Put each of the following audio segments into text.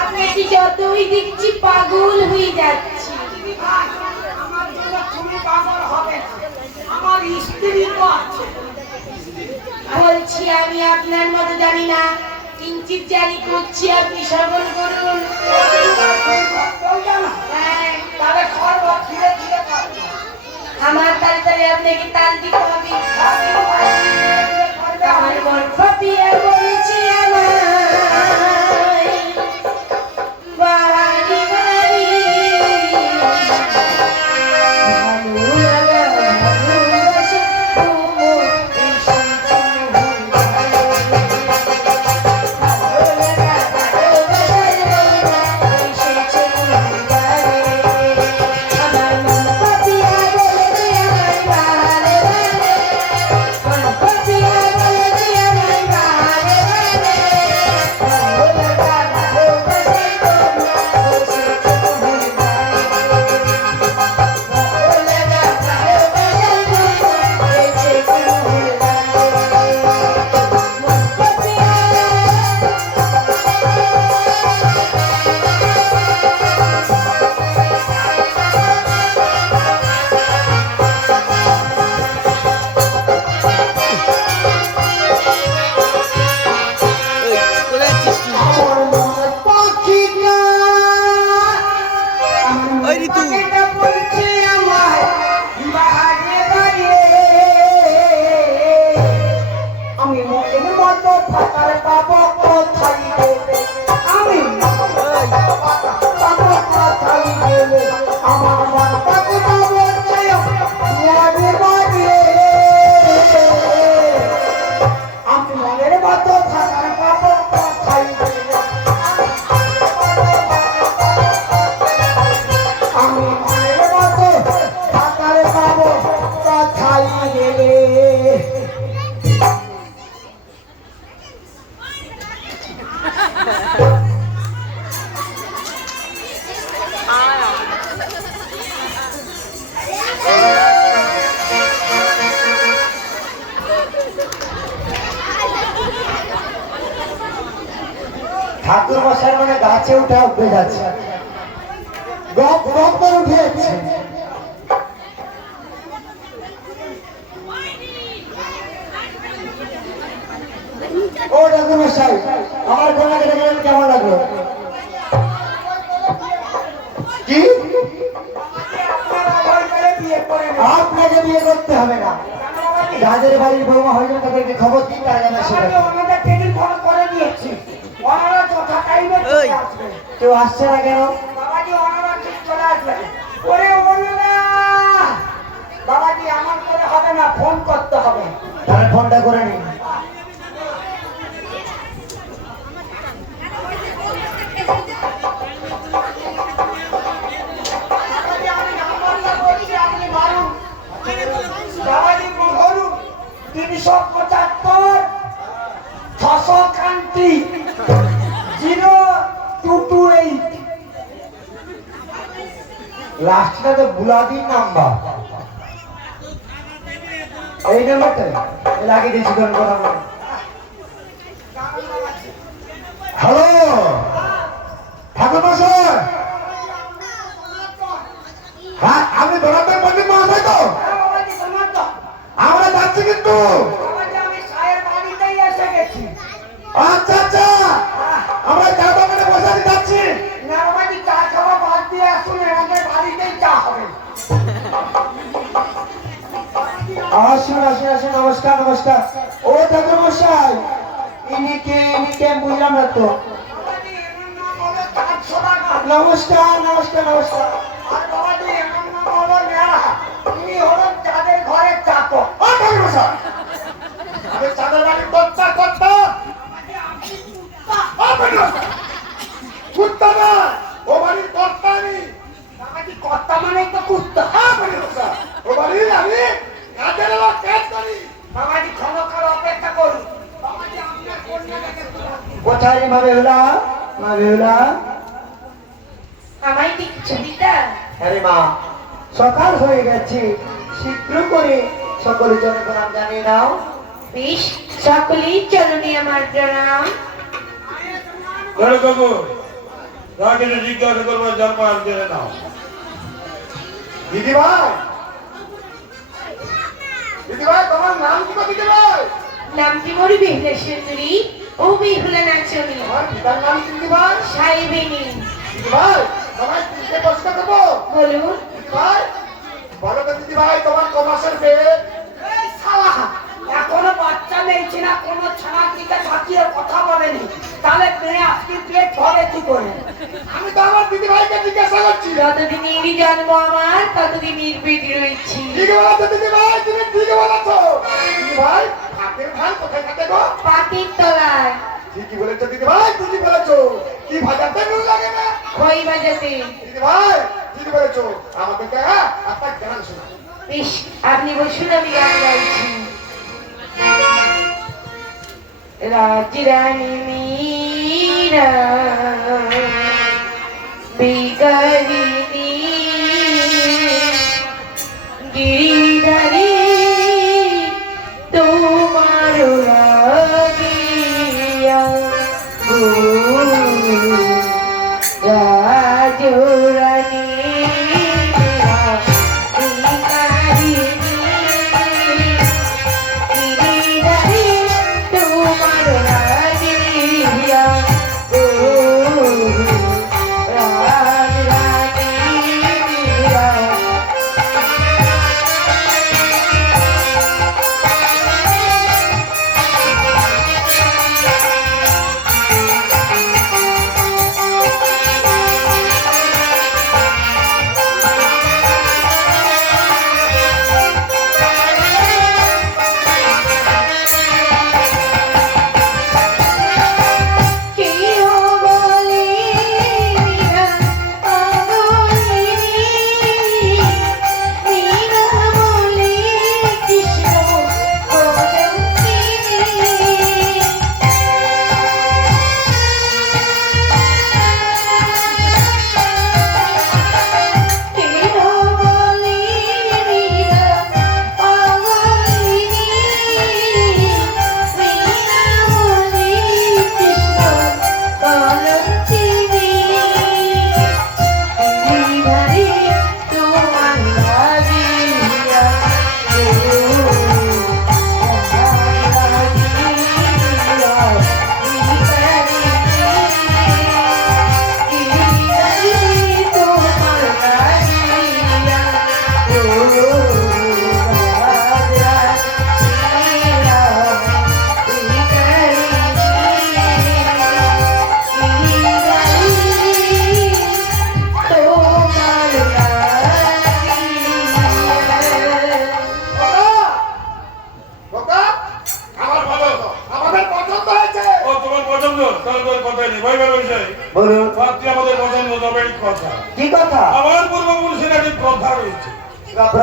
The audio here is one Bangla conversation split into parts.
আপনি কি যতই দেখছি পাগল হয়ে যাচ্ছি। আমার জন্য তুমি পাগল হবে না, আমার স্ত্রী তো আছে। বলছি আমি আপনার মতো জানি না, কিঞ্চিত জানি করছি, আপনি শ্রবণ করুন। হ্যাঁ, তাহলে খড় ধীরে ধীরে খাবে। আমার তাড়াতাড়ি আপনাকে তাল দিতে হবে। আমার গল্প পিয়া বলছি আমায় বাড়ি বাড়ি ভালো লাগা ভালোবাসা তোমার এসেছে ঠাকুর মশাই মানে গাছে উঠে উঠে যাচ্ছে, গপ গপ করে উঠে যাচ্ছে। ও ঠাকুর মশাই, আমার কন্যাকে দেখলেন কেমন লাগলো? কি আপনাকে বিয়ে করতে হবে না, যাদের বাড়ির বৌমা হয়ে যাবে তাদেরকে খবর দিন, তারা যেন সেটা করে দিয়েছি। ওনারা যথা টাইমে আসবে। কেউ আসছে না কেন? বাবাজি ওনারা ঠিক চলে আসবে। ওরে ওনারা বাবাজি আমার করে হবে না, ফোন করতে হবে। তাহলে ফোনটা করে নিন। বাবাজি ধরুন 375 600 0228। লাস্টটা তো বুলাদির নাম্বার, এই নাম্বারটা এর আগে দিয়েছি কোন কথা বলে। হ্যালো ঠাকুর মশাই, হ্যাঁ আপনি বরাবর পণ্ডিত মহাশয় তো? আমরা যাচ্ছি কিন্তু। আচ্ছা আচ্ছা, আমরা চা দোকানে বসে যাচ্ছি। চা খাওয়া বাদ দিয়ে আসুন, আমাদের বাড়িতেই চা হবে। আসুন আসুন আসুন, নমস্কার নমস্কার। ও ঠাকুর মশাই, ইনি কে বুঝলাম না তো। নমস্কার নমস্কার নমস্কার। আর বাবাজি এমন নাম হলো নেয়া, ইনি হলেন যাদের ঘরে চাকর। ও ঠাকুর মশাই, আমি চাঁদের বাড়ি কর্তা কর্তা। কুত্তা না, ও বাড়ির কর্তা আমি। বাবাজি কর্তা মানেই তো কুত্তা। ও বাড়ির আমি কাজের লোক, কাজ করি। বাবাজি ক্ষণকাল অপেক্ষা করুন। বাবাজি আপনার কন্যাটাকে তুলে কোথায় মা বেহুলা? মা বেহুলা, আমায় দিচ্ছ দিদা? আরে মা, সকাল হয়ে গেছে, শীঘ্র করে সকলের জন্য প্রণাম জানিয়ে দাও। বেশ, সকলেই চরণে আমার প্রণাম। ধরে বাবু তাকে জিজ্ঞাসা করবো যার পাশ জেনে নাও। দিদি ভাই, দিদি ভাই, তোমার নাম কি গো দিদি ভাই? নামটি মোর বেহুলা সুন্দরী ও বেহুলা নাচনী তোমার পিতার নাম কি দিদি ভাই? সাহেবেনী। দিদি ভাই, তোমায় তিনটে প্রশ্ন করবো। বলুন। দিদি ভাই, বলো তো দিদি ভাই, তোমার ক মাসের মেয়ে? এই শালা, এখনো বাচ্চা নেইছে না, কোনো ছানার দিকে তাকিয়ে কথা বলেনি, তাহলে মেয়ে আজকে পেট ভরে কি করে? আমি তো আমার দিদি ভাইকে জিজ্ঞাসা করছি। যতদিনেরই জন্ম আমার ততদিনের পেট রয়েছি। ঠিক বলেছো দিদি ভাই, তুমি ঠিক বলেছো। দিদি ভাই, হাতের ধান কোথায় থাকে গো? পাতির তলায় ঠিকই বলেছো দিদি ভাই, ঠিকই বলেছো। কি ভাজাতে নুন লাগে না? খই বাজাতে। দিদি ভাই, ঠিক বলেছো। আমাদেরকে আপনার গান শোনা। বেশ, আপনি বসুন, আমি গান গাইছি। রাজরানী মীরা বিকারিণী গিরিধারী তোমার লাগিয়া রাজরানী খোকা, আমার পছন্দ, আমাদের পছন্দ হয়েছে। ও তোমার পছন্দ, তাহলে তোর কথাই নেই ভাই ভাই বিষয় বলুন, পাত্রী আমাদের পছন্দ তবে এই কথা কি কথা? আমার পূর্বপুরুষের একটি প্রথা রয়েছে,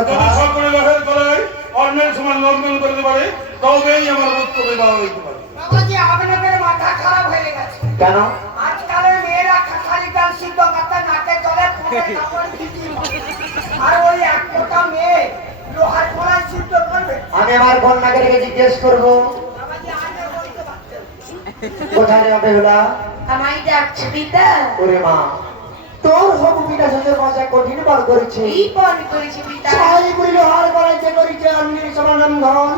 যদি সকলে লোকের তলায় অন্যের সমান লঙ্ঘন করতে পারে তবেই আমার পুত্র বিবাহ হইতে পারে। বাবাজি, আপনাদের মাথা খারাপ হয়ে গেছে। কেন? আজকালের মেয়েরা খালি গান সিদ্ধ মাথা নাকে চলে, পুরো কাপড় ভিজি। আর ওই এক ফোঁটা মেয়ে লোহার কড়াই সিদ্ধ করবে। আমি আমার কন্যাকে রেখে জিজ্ঞেস করবো, বাবাজি, আগে বলতে পারতেন। কোথায় যাবে বেহুলা? আমায় ডাকছো পিতা? ওরে মা, তোর হবু পিতা শ্বশুর ভাষা কঠিন বার করেছে। এই পণ করেছি পিতা। চাই বলিল হার করাইতে করিছে অন্যের সমানন্দন,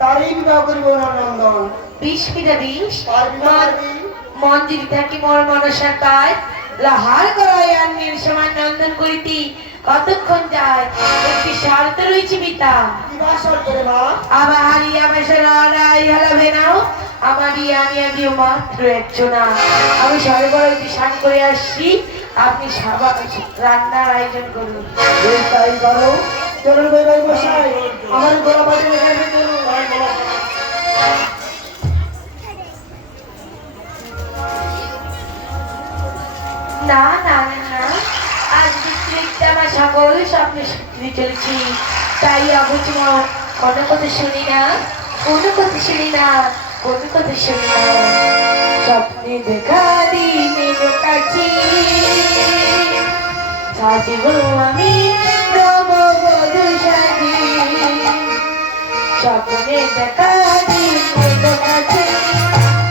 তারই বিবাহ করিব নন্দন। বিষ পিতা বিষ। তার বিবাহ করবি। মন যদি থাকি মোর মনসার পায়, লাহার করায় আন্নের সমান নন্দন করিতি কতক্ষণ যায়? একটি শর্ত রয়েছে পিতা। কি বা শর্ত রে মা? আবার হারিয়া বেসা লড়াই হালাবে নাও, আমারই আমি আমিও মাত্র একজনা। আমি সরবরাহ স্নান করে আসছি, আপনি রান্নার আয়োজন করুন। বেশ তাই করো। চলুন ভাই ভাই মশাই, আমার গলা বাড়ি রেখে চলুন। তাই বলো। না না না, আজ বিক্রিতে আমার সকল স্বপ্ন সত্যি চলেছি, তাই অবুঝ মন কোনো কথা শুনি না, কোনো কথা শুনি না, কোনো কথা শুনি না। স্বপ্নে দেখা দিনের কাছে সাজিব আমি নববধূ সাজি, স্বপ্নে দেখা দিনের কাছে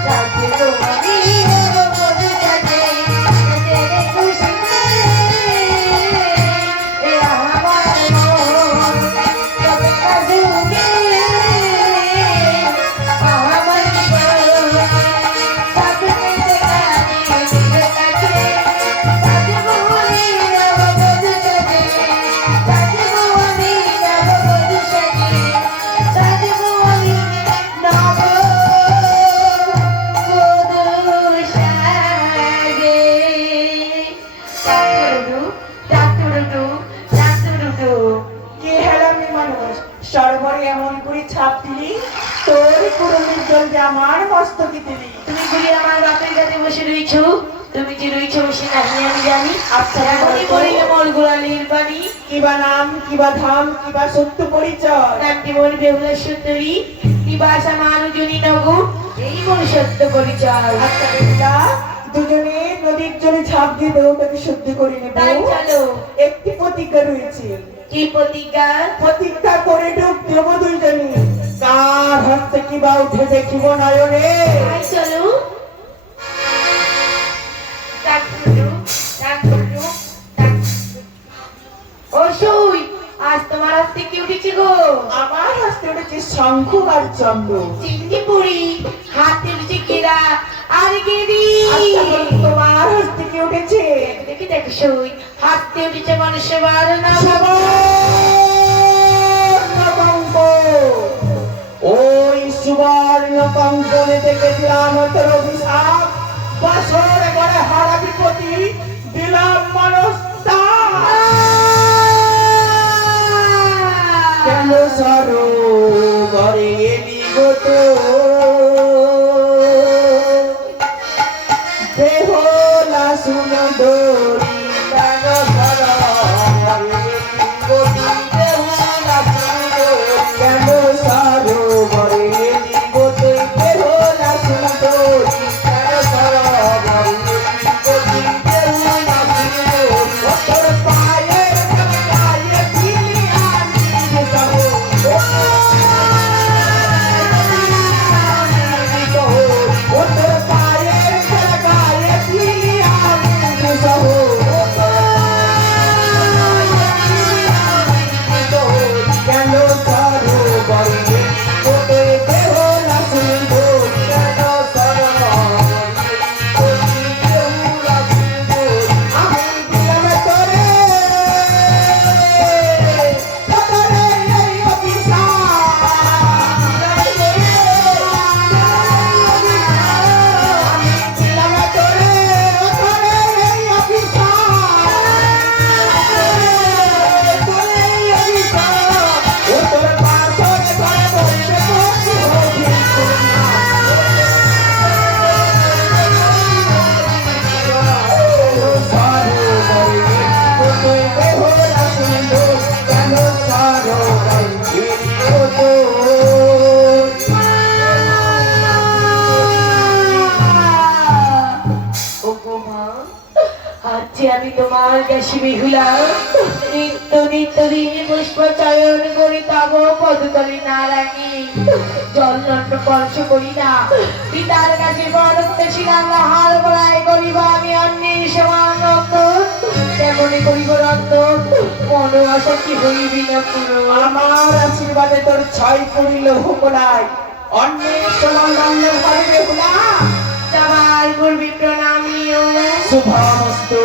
সাজিব আমি নববধূ আমার মস্তকে দিলি। তুমি ঘুরে আমার বাপের কাছে বসে রইছো, তুমি যে রইছো বসে নাহি আমি জানি। আচ্ছা, এখনই পড়িলে মোর গোড়ালির বাণী। কিবা নাম, কিবা ধাম, কিবা সত্য পরিচয়। নামটি মোর বেহুলা সুন্দরী, নিবাসা মানুজনী নগর, এই মোর সত্য পরিচয়। আচ্ছা বেটা, দুজনে নদীর জলে ঝাঁপ দিয়ে দেহটাকে শুদ্ধ করে নেব। তাই চলো। একটি প্রতিজ্ঞা রয়েছে, কি প্রতিজ্ঞা? প্রতিজ্ঞা করে ডুব দেব দুইজনে। কার হস্তে কিবা উঠে দেখিব নয়নে। তাই চলো। ডাক বন্ধু, ডাক বন্ধু, ডাক। ও সই, আজ তোমার হাতে কি উঠেছে গো? আমার হস্তে উঠেছে শঙ্খ আর চন্দ্র। চিংড়ি পুরি, হাতে উঠেছে কেরা আর গেরি। আচ্ছা বলো, তোমার হস্তে কি উঠেছে? দেখি দেখো সই, হাতে উঠেছে মানুষের বার না সুবর্ণকঙ্ক। ওই সুবর্ণ কঙ্কনে দেখেছিলাম তোর অভিশাপ। বছর গড়ে হারাবি প্রতি দিলাম কেন সরোবরে এলি গো তো বেহুলা সুন্দরী কেন সরোবরে এলি গো তো বেহুলা সুন্দরী কেন সরোবরে এলি গো তো বেহুলা সুন্দরী কেন সরোবরে এলি গো তো বেহুলা সুন্দরী তোর পায়ে পায়ে দিলি আমি সবো তোর পায়ে গায়ে দিলি আমি সবো কেন সরোবরে তোতে বেহুলা সুন্দর কেন সরোবরে তোতে বেহুলা সুন্দর আমি দিলাম তোরে তোরে এই অভিশাপ আমি দিলাম তোরে তোরে এই অভিশাপ তোরে এই অভিশাপ ও তোর পাথরে ঘরে বসে বসে হবি ওগো মা, আজ যে আমি তোমার কাছে বেহুলা, নিত্য নিত্য দিন পুষ্প চয়ন করি তব পদতলে নারায়ণী জল দণ্ড স্পর্শ করি না। পিতার কাছে বড় করেছিলাম হাল বড়াই করিব আমি অন্যের সমান রক্তন, তেমনি করিব রক্তন, মন আশা কি হইবি না পুরো। আমার আশীর্বাদে তোর ছয় করিল হুকলাই অন্যের সমান রঙ হইবে হুলা যাবার পূর্বে প্রণামীয় শুভমস্তু।